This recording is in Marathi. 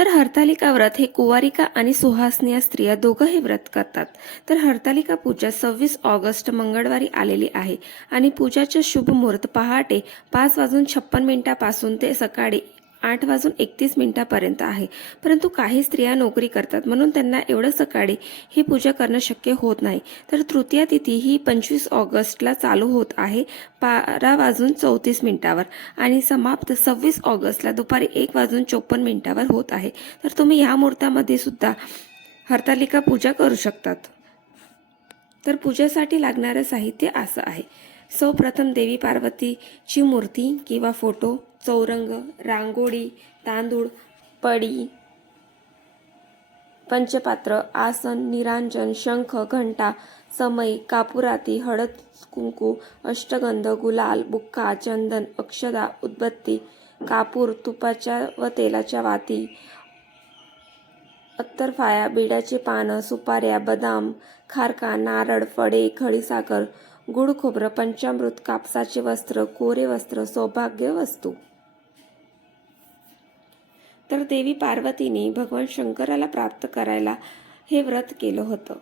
तर हरतालिका व्रत हे कुवारिका आणि सुहासनीय स्त्रिया दोघं हे व्रत करतात। तर हरतालिका पूजा 26 ऑगस्ट मंगळवारी आलेली आहे आणि पूजाचे शुभ मुहूर्त पहाटे 5:56 ते सकाळी 8:31 आहे। परंतु काही स्त्रिया नोकरी करतात म्हणून त्यांना एवढं सकाळी ही पूजा करणं शक्य होत नाही। तर तृतीया तिथी ही 25 ऑगस्टला चालू होत आहे 12:34 आणि समाप्त 26 ऑगस्टला दुपारी 1:54 होत आहे। तर तुम्ही या मुहूर्तामध्ये सुद्धा हरतालिका पूजा करू शकतात। तर पूजेसाठी लागणारे साहित्य असं आहे। सर्वप्रथम देवी पार्वतीची मूर्ती किंवा फोटो, चौरंग, रांगोळी, तांदूळ, पडी, पंचपात्र, आसन, निरांजन, शंख, घंटा, समई, कापुराती, हळद, कुंकू, अष्टगंध, गुलाल, बुक्का, चंदन, अक्षदा, उदबत्ती, कापूर, तुपाच्या व तेलाच्या वाती, अत्तरफाया, बिड्याची पानं, सुपाऱ्या, बदाम, खारका, नारळ, फळे, खडीसाखर, गुळ खोबरं, पंचामृत, कापसाचे वस्त्र, कोरे वस्त्र, सौभाग्य वस्तू। तर देवी पार्वतीने भगवान शंकराला प्राप्त करायला हे व्रत केलं होतं।